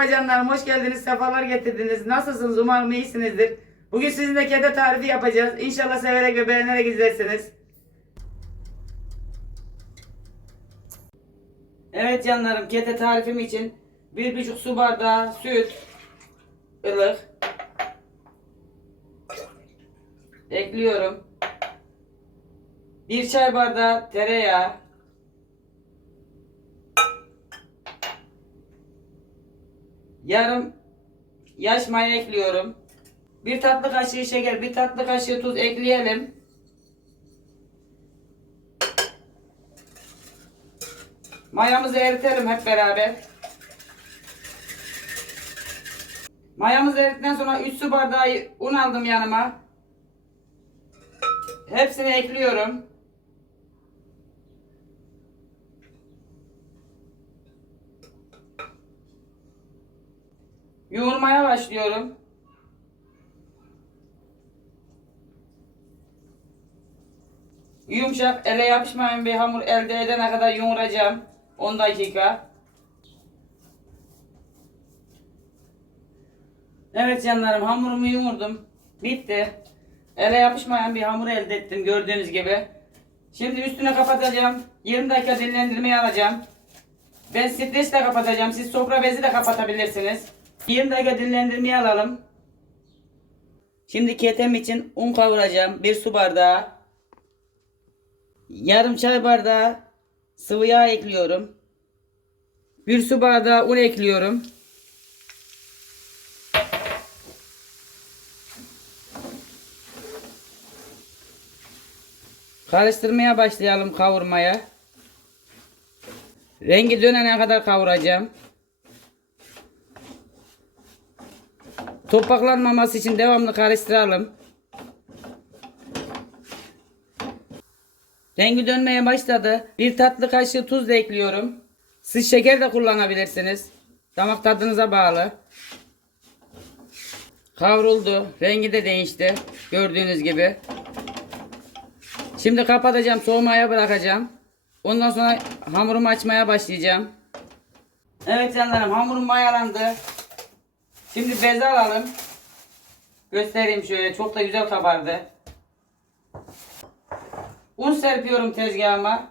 Merhaba canlarım, hoş geldiniz, sefalar getirdiniz. Nasılsınız? Umarım iyisinizdir. Bugün sizinle kete tarifi yapacağız. İnşallah severek ve beğenerek izlersiniz. Evet canlarım, kete tarifim için bir buçuk su bardağı süt, ılık, ekliyorum. Bir çay bardağı tereyağı, Yarım yaş maya ekliyorum. Bir tatlı kaşığı şeker, bir tatlı kaşığı tuz ekleyelim. Mayamızı eritelim hep beraber. Mayamızı erittikten sonra 3 su bardağı un aldım yanıma. Hepsini ekliyorum. Yoğurmaya başlıyorum. Yumuşak, ele yapışmayan bir hamur elde edene kadar yoğuracağım. 10 dakika. Evet canlarım hamurumu yoğurdum. Bitti. Ele yapışmayan bir hamur elde ettim gördüğünüz gibi. Şimdi üstüne kapatacağım. 20 dakika dinlendirmeye alacağım. Ben streçle kapatacağım. Siz sofra bezi de kapatabilirsiniz. 20 dakika dinlendirmeye alalım. Şimdi ketem için un kavuracağım. Bir su bardağı. Yarım çay bardağı sıvı yağ ekliyorum. Bir su bardağı un ekliyorum. Karıştırmaya başlayalım kavurmaya. Rengi dönene kadar kavuracağım. Topaklanmaması için devamlı karıştıralım. Rengi dönmeye başladı. Bir tatlı kaşığı tuz da ekliyorum. Siz şeker de kullanabilirsiniz. Damak tadınıza bağlı. Kavruldu. Rengi de değişti. Gördüğünüz gibi. Şimdi kapatacağım. Soğumaya bırakacağım. Ondan sonra hamurumu açmaya başlayacağım. Evet canlarım hamurum mayalandı. Şimdi beze alalım. Göstereyim şöyle. Çok da güzel kabardı. Un serpiyorum tezgahıma.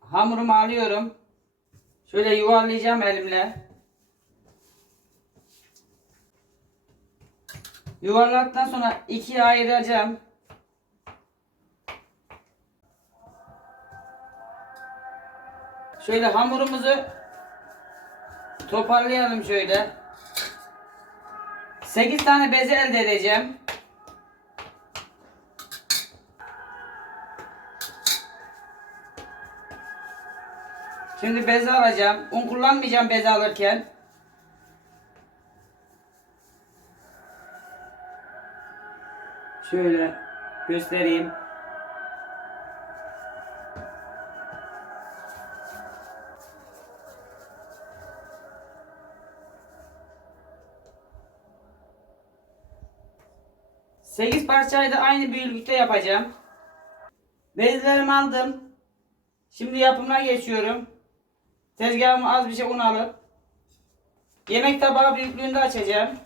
Hamurumu alıyorum. Şöyle yuvarlayacağım elimle. Yuvarladıktan sonra ikiye ayıracağım. Şöyle hamurumuzu toparlayalım şöyle. 8 tane beze elde edeceğim. Şimdi beze alacağım. Un kullanmayacağım beze alırken. Şöyle göstereyim. Sekiz parçayı da aynı büyüklükte yapacağım. Bezlerimi aldım. Şimdi yapımına geçiyorum. Tezgahıma az bir şey un alıp yemek tabağı büyüklüğünde açacağım.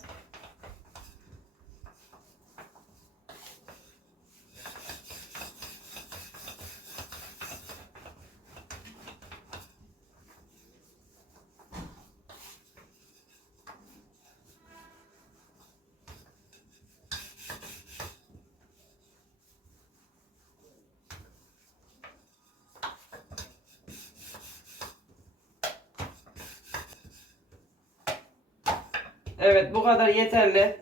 Evet bu kadar yeterli.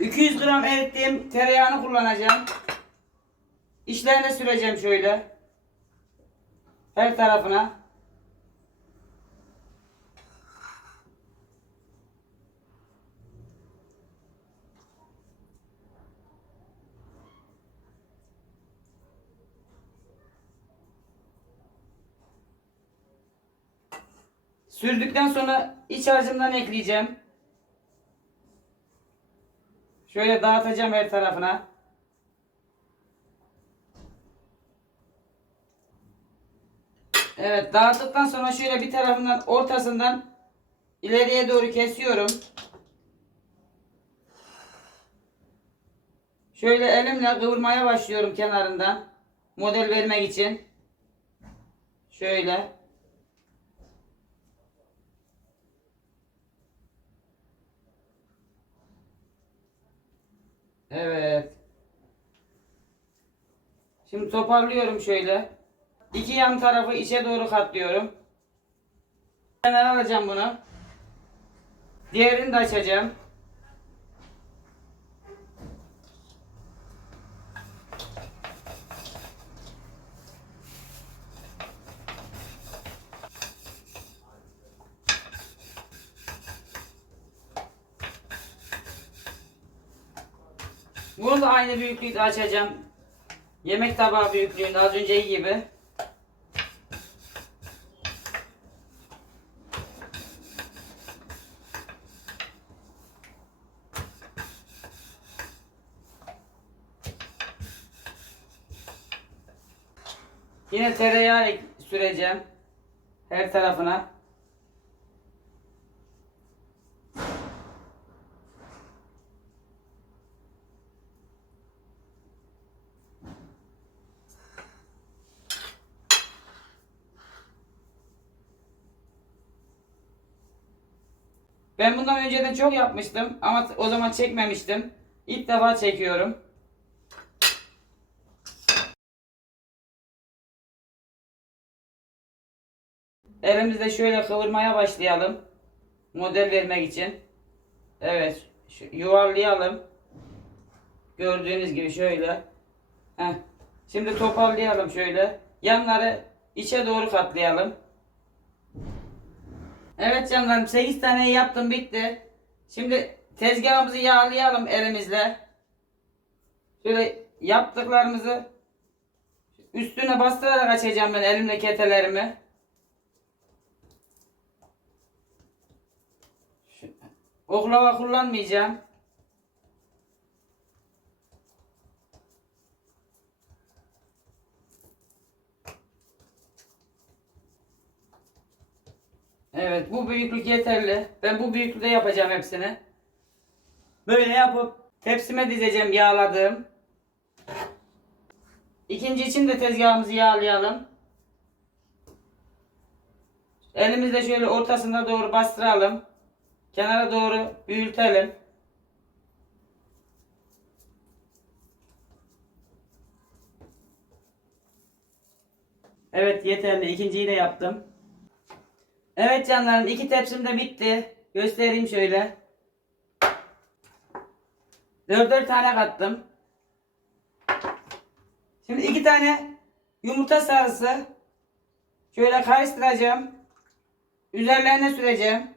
200 gram erittiğim tereyağını kullanacağım. İşlerine süreceğim şöyle. Her tarafına. Sürdükten sonra iç harcımdan ekleyeceğim. Şöyle dağıtacağım her tarafına. Evet dağıttıktan sonra şöyle bir tarafından ortasından ileriye doğru kesiyorum. Şöyle elimle kıvırmaya başlıyorum kenarından. Model vermek için. Şöyle. Evet. Şimdi toparlıyorum şöyle. İki yan tarafı içe doğru katlıyorum. Kenara alacağım bunu. Diğerini de açacağım. Bunu da aynı büyüklükte açacağım. Yemek tabağı büyüklüğünde az önceki gibi. Yine tereyağı süreceğim. Her tarafına. Ben bundan önceden çok yapmıştım ama o zaman çekmemiştim. İlk defa çekiyorum. Elimizde şöyle kıvırmaya başlayalım. Model vermek için. Evet. Yuvarlayalım. Gördüğünüz gibi şöyle. Heh. Şimdi toparlayalım şöyle. Yanları içe doğru katlayalım. Evet canlarım 8 tane yaptım bitti. Şimdi tezgahımızı yağlayalım elimizle. Şöyle yaptıklarımızı üstüne bastırarak açacağım ben elimle ketelerimi. Oklava kullanmayacağım. Evet bu büyüklük yeterli. Ben bu büyüklükte yapacağım hepsini. Böyle yapıp tepsime dizeceğim yağladığım. İkinci için de tezgahımızı yağlayalım. Elimizle şöyle ortasına doğru bastıralım. Kenara doğru büyütelim. Evet yeterli. İkinciyi de yaptım. Evet canlarım iki tepsim de bitti. Göstereyim şöyle. Dörder tane kattım. Şimdi iki tane yumurta sarısı şöyle karıştıracağım. Üzerlerine süreceğim.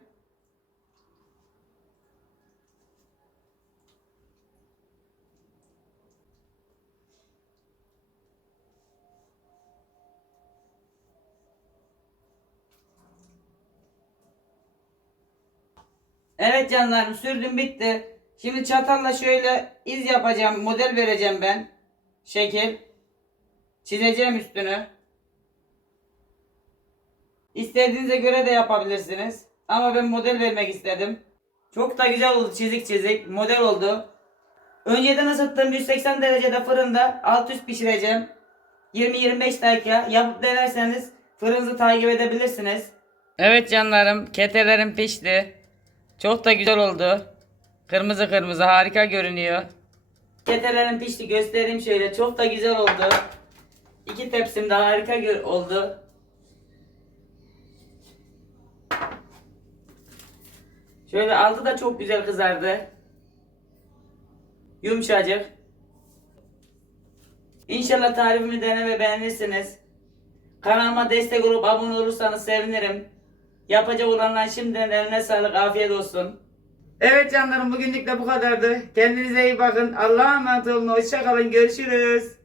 Evet canlarım sürdüm bitti. Şimdi çatalla şöyle iz yapacağım. Model vereceğim ben. Şekil. Çizeceğim üstünü. İstediğinize göre de yapabilirsiniz. Ama ben model vermek istedim. Çok da güzel oldu çizik çizik. Model oldu. Önceden ısıttığım 180 derecede fırında alt üst pişireceğim. 20-25 dakika yapıp denerseniz fırınızı takip edebilirsiniz. Evet canlarım ketelerim pişti. Çok da güzel oldu. Kırmızı kırmızı harika görünüyor. Ketelerim pişti göstereyim şöyle. Çok da güzel oldu. İki tepsim de harika oldu. Şöyle altı da çok güzel kızardı. Yumuşacık. İnşallah tarifimi dene ve beğenirsiniz. Kanalıma destek olup abone olursanız sevinirim. Yapacak olanlar şimdiden eline sağlık, afiyet olsun. Evet canlarım bugünlük de bu kadardı. Kendinize iyi bakın. Allah'a emanet olun. Hoşçakalın. Görüşürüz.